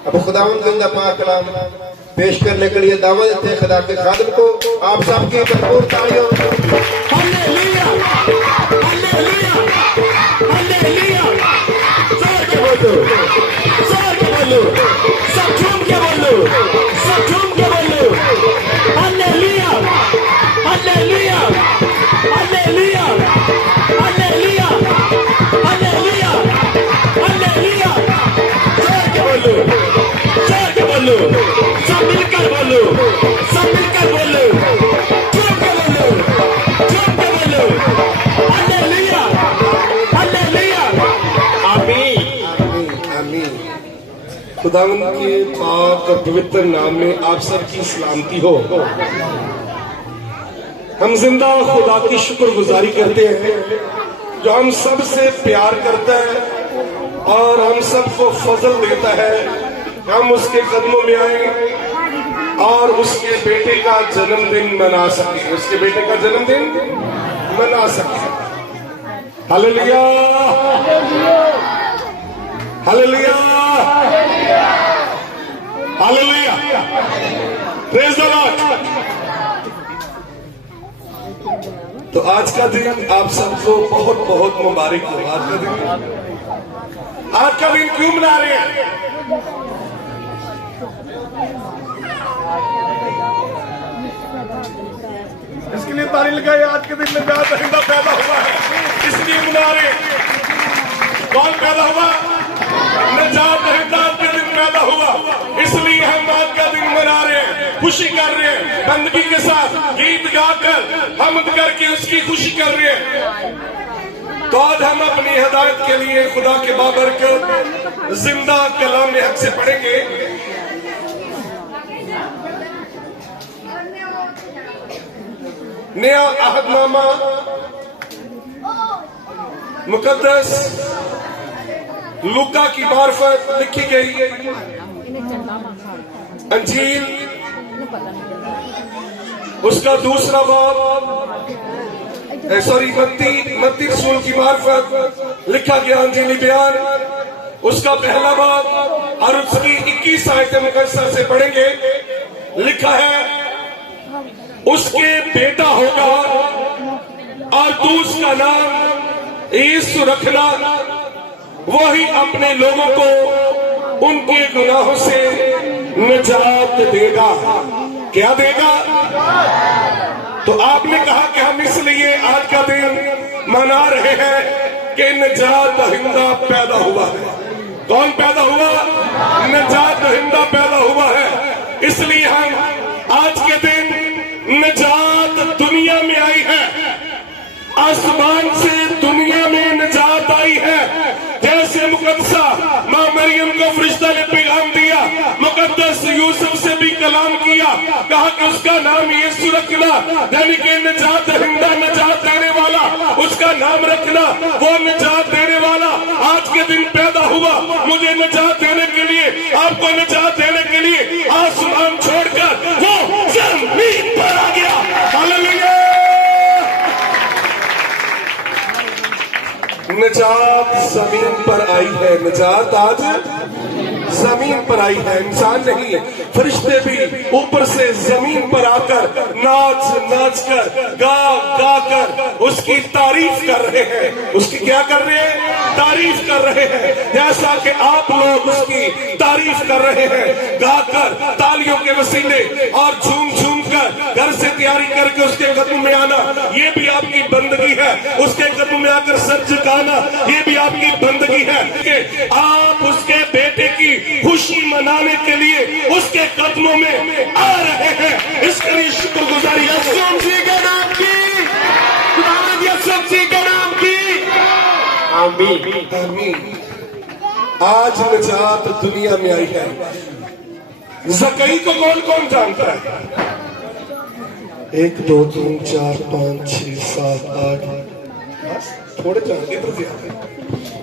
अब खुदावंद जिंदा पाक कलाम पेश करने के लिए दावत देते हैं खुदा के खादिम को। आप सबकी भरपूर तालियों। Hallelujah hallelujah hallelujah. जोर के बोलो, जोर के बोलो, सब झूम के बोलो, सब झूम के बोलो। Hallelujah hallelujah hallelujah hallelujah hallelujah hallelujah. जोर के बोलो, जोर के बोलो, सब मिलकर बोलो, सब मिलकर बोलो, झूम के बोलो, झूम के बोलो। हालेलुया हालेलुया आमीन आमीन। खुदावंद के पाक और पवित्र नाम में आप सबकी सलामती हो। हम जिंदा खुदा की शुक्रगुजारी करते हैं जो हम सब से प्यार करता है और हम सबको फजल देता है। हम उसके कदमों में आए और उसके बेटे का जन्मदिन मना सके, उसके बेटे का जन्मदिन मना सके। Hallelujah hallelujah hallelujah. Praise the Lord. तो आज का दिन आप सबको बहुत बहुत मुबारक हो। आज का दिन क्यों मना रहे हैं? इसके लिए ताली लगाए। आज के दिन में नजात दहिंदा पैदा हुआ है, इसलिए मना रहे हैं। कौन पैदा हुआ? नजात दहिंदा आज के दिन पैदा हुआ, इसलिए हम आज का दिन मना रहे हैं, खुशी कर रहे हैं। बंदगी के साथ गीत गाकर हमद करके उसकी खुशी कर रहे हैं। तो आज हम अपनी हिदायत के लिए खुदा के बाबर को जिंदा कलाम हक से पढ़ेंगे। नया अहदनामा मुकद्दस लूका की मार्फत लिखी गई अंजील उसका दूसरा बाब, मत्ती रसूल की मार्फत लिखा गया अंजीली बयान उसका पहला बाब और उसकी 21 आयतें मुकद्दस से पढ़ेंगे। लिखा है उसके बेटा होगा और तू उसका नाम यीशु रखना, वही अपने लोगों को उनके गुनाहों से निजात देगा। क्या देगा? तो आपने कहा कि हम इसलिए आज का दिन मना रहे हैं कि निजात दहिंदा पैदा हुआ है। कौन पैदा हुआ? निजात दहिंदा पैदा हुआ है, इसलिए हम आज के दिन निजात दुनिया में आई है, आसमान से दुनिया में निजात आई है। जैसे मुकद्दसा मां मरियम को फरिश्ता ने पैगाम दिया, मुकद्दस यूसुफ से भी कलाम किया, कहा कि उसका नाम यीशु रखना, यानी कि निजात दहिंदा, निजात देने वाला, उसका नाम रखना, वो निजात देने वाला आज के दिन पैदा हुआ। मुझे निजात देने के लिए, आपको निजात देने के लिए आसमान छोड़कर वो जमीन पर आ गया। हालेलुया। निजात जमीन पर आई है, निजात आज जमीन पर आई है, इंसान नहीं है। फरिश्ते भी ऊपर से जमीन पर आकर नाच नाच कर, गा गा कर उसकी तारीफ कर रहे हैं। उसकी क्या कर रहे हैं? तारीफ कर रहे हैं। जैसा कि आप लोग उसकी तारीफ कर रहे हैं, गाकर तालियों के वसीले और झूम झूम कर घर से तैयारी करके उसके कदम में आना, ये भी आपकी बंदगी है। उसके कदम में आकर सर झुकाना, ये भी आपकी बंदगी है कि आप उसके बेटे की खुशी मनाने के लिए उसके कदमों में आ रहे हैं। इसके लिए शुक्रगुजारी यीशु जी के नाम की, यीशु जी के नाम की। आमीन आमीन। आज निजात दुनिया में आई है। ज़कई को कौन कौन जानता है? 1 2 3 4 5 6 7 8, बस थोड़े जानते तो ज्यादा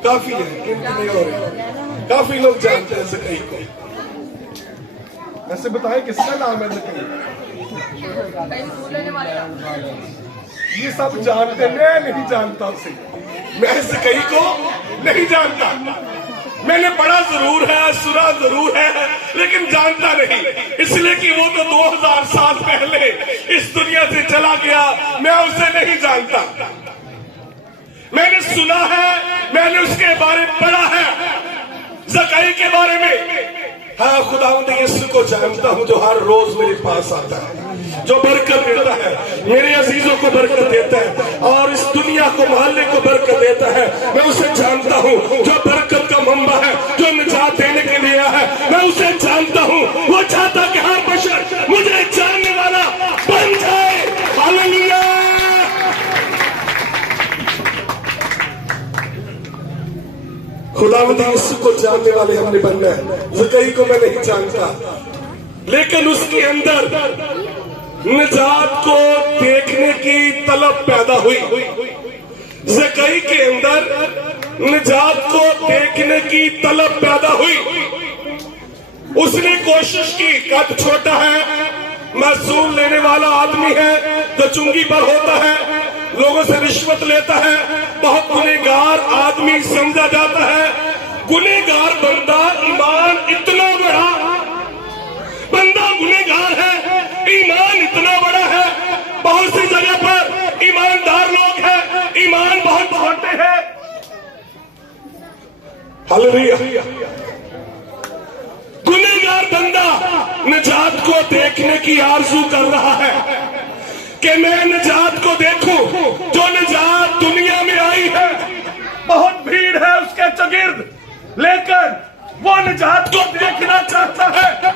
काफी है, गिनती नहीं हो रही। काफी लोग जानते हैं ज़कई को। ऐसे बताएं किसका नाम है ज़कई? ये सब जानते, मैं नहीं जानता उसे, मैं ज़कई को नहीं जानता। मैंने पढ़ा जरूर है, सुना जरूर है, लेकिन जानता नहीं, इसलिए कि वो तो 2000 साल पहले इस दुनिया से चला गया, मैं उसे नहीं जानता। मैंने सुना है, मैंने उसके बारे में पढ़ा है, ज़कई के बारे में। हाँ, खुदावंद यीशु को जानता हूं, जो हर रोज मेरे पास आता है, जो बरकत देता है, मेरे अजीजों को बरकत देता है, और इस दुनिया को, मोहल्ले को बरकत देता है। मैं उसे जानता हूँ, जो बरकत का मंबा है, जो निजात देने के लिए आया है, मैं उसे जानता हूँ। वो चाहता कि हर बशर मुझे जानने वाला बन जाए। हालेलुया। खुदावंद यीशु को जानने वाले हमने बनना है। ज़कई को मैं नहीं जानता, लेकिन उसके अंदर निजात को देखने की तलब पैदा हुई। ज़कई के अंदर निजात को देखने की तलब पैदा हुई। उसने कोशिश की, कद छोटा है, महसूल लेने वाला आदमी है, जो चुंगी पर होता है, लोगों से रिश्वत लेता है, बहुत गुनहगार आदमी समझा जाता है। गुनहगार बंदा, ईमान इतना बड़ा बंदा गुनहगार है, ईमान इतना बड़ा है। बहुत सी जगह पर ईमानदार लोग हैं, ईमान बहुत छोटे हैं। हालेलुया। गुनहगार बंदा निजात को देखने की आरज़ू कर रहा है कि मैं निजात को देखूं, जो निजात दुनिया में आई है। बहुत भीड़ है उसके चगिर्द, लेकिन वो निजात को देखना चाहता है।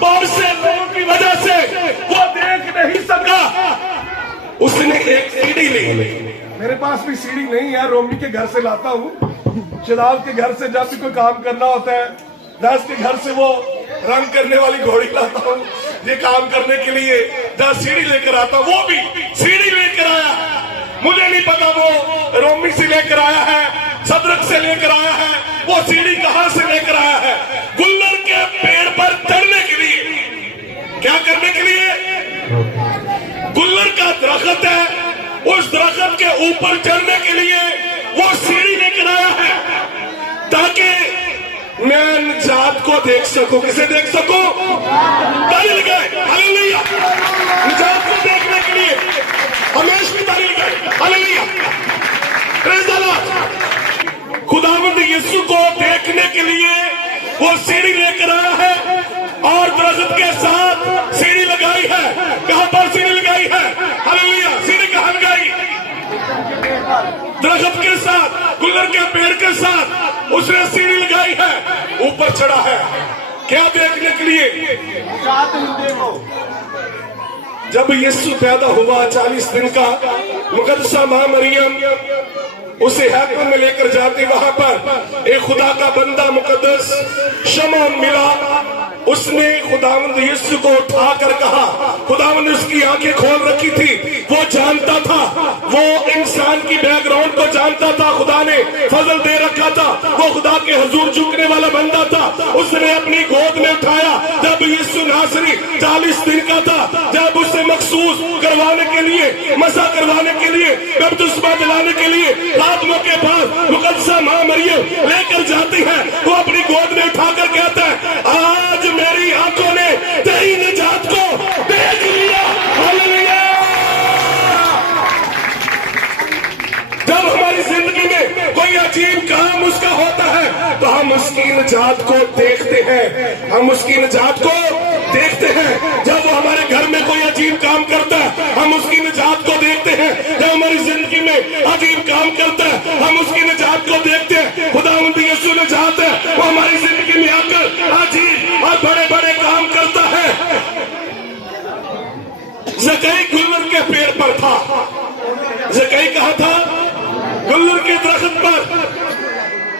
बहुत से लोगों की वजह से वो देख नहीं सका। उसने एक सीढ़ी ली। मेरे पास भी सीढ़ी नहीं है, रोमी के घर से लाता हूँ। चिराग के घर से जब भी कोई काम करना होता है, दास के घर से वो रंग करने वाली घोड़ी लाता हूँ, ये काम करने के लिए जहाँ सीढ़ी लेकर आता, वो भी सीढ़ी लेकर आया। मुझे नहीं पता वो रोमी से लेकर आया है, सदरक से लेकर आया है, वो सीढ़ी कहां से लेकर आया है। गुल्लर के पेड़ पर चढ़ने के लिए, क्या करने के लिए? गुल्लर का दरख्त है, उस दरख्त के ऊपर चढ़ने के लिए वो सीढ़ी लेकर आया है, ताकि मैं निजात को देख सकूं। किसे देख सकूं? ताली लगाए हालेलुया। निजात को देखने के लिए हमेशा ताली लगाए हालेलुया। Praise the Lord. खुदावंद यीशु को देखने के लिए वो सीढ़ी लेकर आया है, और दरख्त के साथ सीढ़ी लगाई है। कहां पर सीढ़ी लगाई है? हालेलुया। सीढ़ी कहां लगाई? दरख्त के साथ, गुल्लर के पेड़ के साथ उसने सीढ़ी लगाई है, ऊपर चढ़ा है। क्या देखने के लिए? जब यीशु पैदा हुआ 40 दिन का, मुकद्दसा मां मरियम उसे हैकल में लेकर जाती, वहां पर एक खुदा का बंदा मुकद्दस शमौन मिला। उसने खुदावंद यीशु को उठाकर कहा, खुदावंद ने उसकी आंखें खोल रखी थी, वो जानता था, वो इंसान की बैकग्राउंड को जानता था, खुदा ने फजल दे रखा था, वो खुदा के हुजूर झुकने वाला बंदा था। उसने अपनी गोद में उठाया। जब यीशु नासरी 40 दिन का था, जब उसे मखसूस करवाने के लिए, मसा करवाने के लिए, बपतिस्मा दिलाने के लिए आदमों के पास मुकद्दसा मां मरियम लेकर जाती है, वो अपनी गोद में उठाकर कहता है, आज मेरी आंखों ने तेरी निजात को देख लिया। हालेलुया। जब हमारी जिंदगी में कोई अजीब काम उसका होता है, तो हम उसकी निजात को देखते हैं, हम उसकी निजात को देखते हैं। जब वो हमारे घर में कोई अजीब काम करता है, हम उसकी निजात को देखते हैं। जब हमारी जिंदगी में अजीब काम करता है, हम उसकी निजात को देखते हैं। खुदावंद यीशु निजात है, वो हमारी जिंदगी में आकर अजीब और बड़े बड़े काम करता है। ज़कई गुल्लर के पेड़ पर था। ज़कई कहाँ था? गुल्लर के दरख्त पर।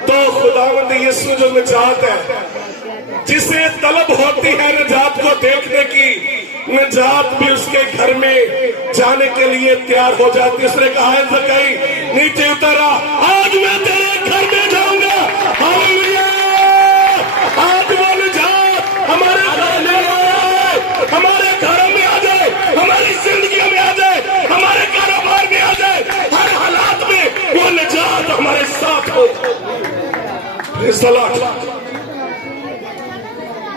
तो खुदावंद यीशु जो निजात है, जिसे तलब होती है निजात को देखने की, निजात भी उसके घर में जाने के लिए तैयार हो जाती। उसने कहा है, ज़कई नीचे उतरा, आज मैं तेरे घर में जाऊंगा। हालेलुया। आज वो निजात हमारे घर में आए, हमारे घरों में आ जाए, हमारी जिंदगी में आ जाए, हमारे कारोबार में आ जाए, हर हालात में वो निजात हमारे साथ हो। Praise the Lord.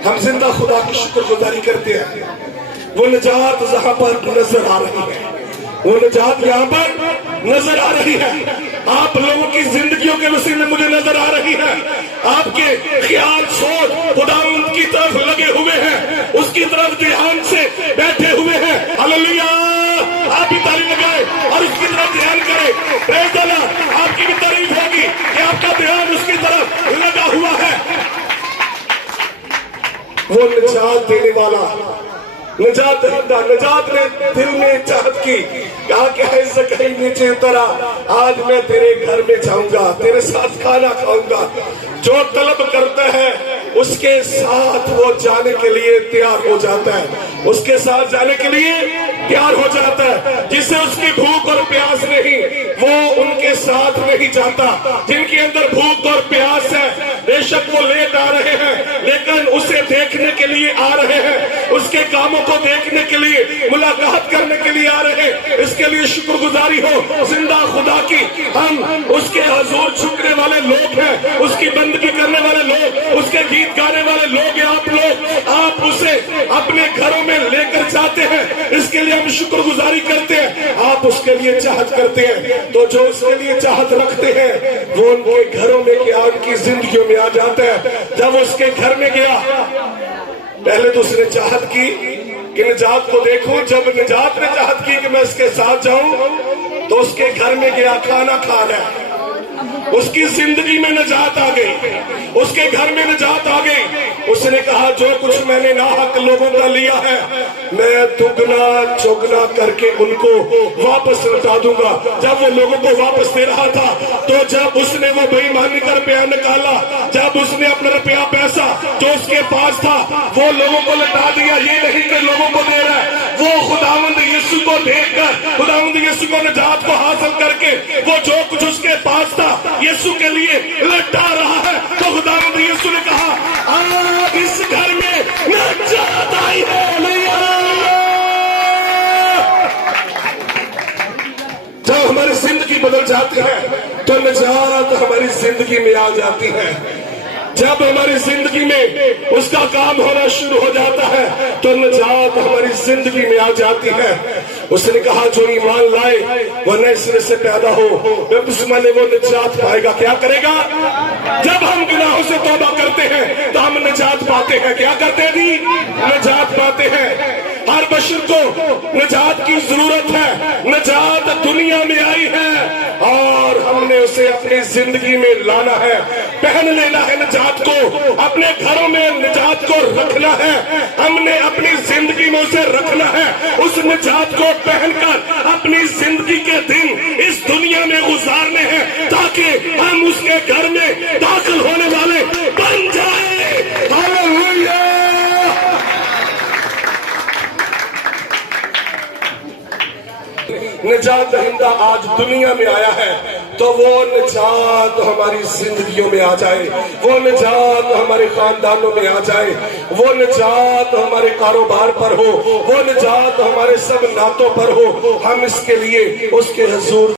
हम जिंदा खुदा की शुक्रगुजारी करते हैं। वो निजात जहां पर नजर आ रही है, वो निजात यहाँ पर नजर आ रही है। आप लोगों की जिंदगियों के वसीले मुझे नजर आ रही है। आपके ख्याल सोच खुदावंद की तरफ लगे हुए हैं, उसकी तरफ ध्यान से बैठे हुए हैं। हालेलुया। आप भी ताली लगाए और उसकी तरफ ध्यान करें। Praise the Lord. आपकी भी तारीफ होगी कि आपका ध्यान उसकी तरफ लगा हुआ है। वो निजात देने वाला, निजात दहिंदा, निजात ने दिल में चाहत की, कहा कि है ज़कई नीचे उतरा, आज मैं तेरे घर में जाऊंगा, तेरे साथ खाना खाऊंगा। जो तलब करता है उसके साथ वो जाने के लिए तैयार हो जाता है, उसके साथ जाने के लिए तैयार हो जाता है। जिसे उसकी भूख और प्यास नहीं, वो उनके साथ नहीं जाता। जिनके अंदर भूख और प्यास है, बेशक वो लेट आ रहे हैं, लेकिन उसे देखने के लिए आ रहे हैं, उसके कामों को देखने के लिए, मुलाकात करने के लिए आ रहे हैं। इसके लिए शुक्रगुजारी हो जिंदा खुदा की। हम उसके हजूर झुकने वाले लोग हैं, उसकी बंदगी करने वाले लोग, उसके गीत गाने वाले लोग हैं। आप लोग, आप उसे अपने घरों में लेकर जाते हैं, इसके लिए हम शुक्रगुजारी करते हैं। आप उसके लिए चाहत करते हैं, तो जो उसके लिए चाहत रखते हैं वो उनके घरों में क्या, उनकी जिंदगियों में आ जाता है। जब उसके घर में गया, पहले तो उसने चाहत की कि निजात को देखूं। जब निजात ने चाहत की कि मैं इसके साथ जाऊं, तो उसके घर में गया, खाना खा रहा है। उसकी जिंदगी में निजात आ गई, उसके घर में निजात आ गई। उसने कहा जो कुछ मैंने नाहक लोगों का लिया है, मैं दुगना चौगना करके उनको वापस लौटा दूंगा। जब वो लोगों को वापस दे रहा था, तो जब उसने वो बेईमानी का रुपया निकाला, जब उसने अपना रुपया पैसा जो उसके पास था वो लोगों को लौटा दिया, ये नहीं कि लोगों को दे रहा है, वो खुदावंद यीशु को देखकर, खुदावंद यीशु को निजात को हासिल करके, वो जो कुछ उसके पास था यीशु के लिए लौटा रहा है। तो खुदावंद यीशु ने कहा, आज इस घर में निजात आई है। जब हमारी जिंदगी बदल जाती है तो निजात हमारी जिंदगी में आ जाती है। जब हमारी जिंदगी में उसका काम होना शुरू हो जाता है तो निजात हमारी जिंदगी में आ जाती है। उसने कहा जो ईमान लाए वो नए सिरे से पैदा हो, बपतिस्मा ले वो निजात पाएगा। क्या करेगा? जब हम गुनाहों से तौबा करते हैं तो हम निजात पाते हैं। क्या करते हैं जी? निजात पाते हैं। हर बशर को निजात की जरूरत है। निजात दुनिया में आई है और हमने उसे अपनी जिंदगी में लाना है, पहन लेना है निजात को, अपने घरों में निजात को रखना है। हमने अपनी जिंदगी में उसे रखना है, उस निजात को पहनकर अपनी जिंदगी के दिन इस दुनिया में गुजारने हैं, ताकि हम उसके घर में दाखिल होने वाले बन जाए। हालेलुया। निजात दहिंदा आज दुनिया में आया है, तो वो निजात हमारी जिंदगियों में आ जाए, वो निजात हमारे खानदानों में आ जाए, वो निजात हमारे कारोबार पर हो, वो निजात हमारे सब नातों पर हो। हम इसके लिए उसके हुजूर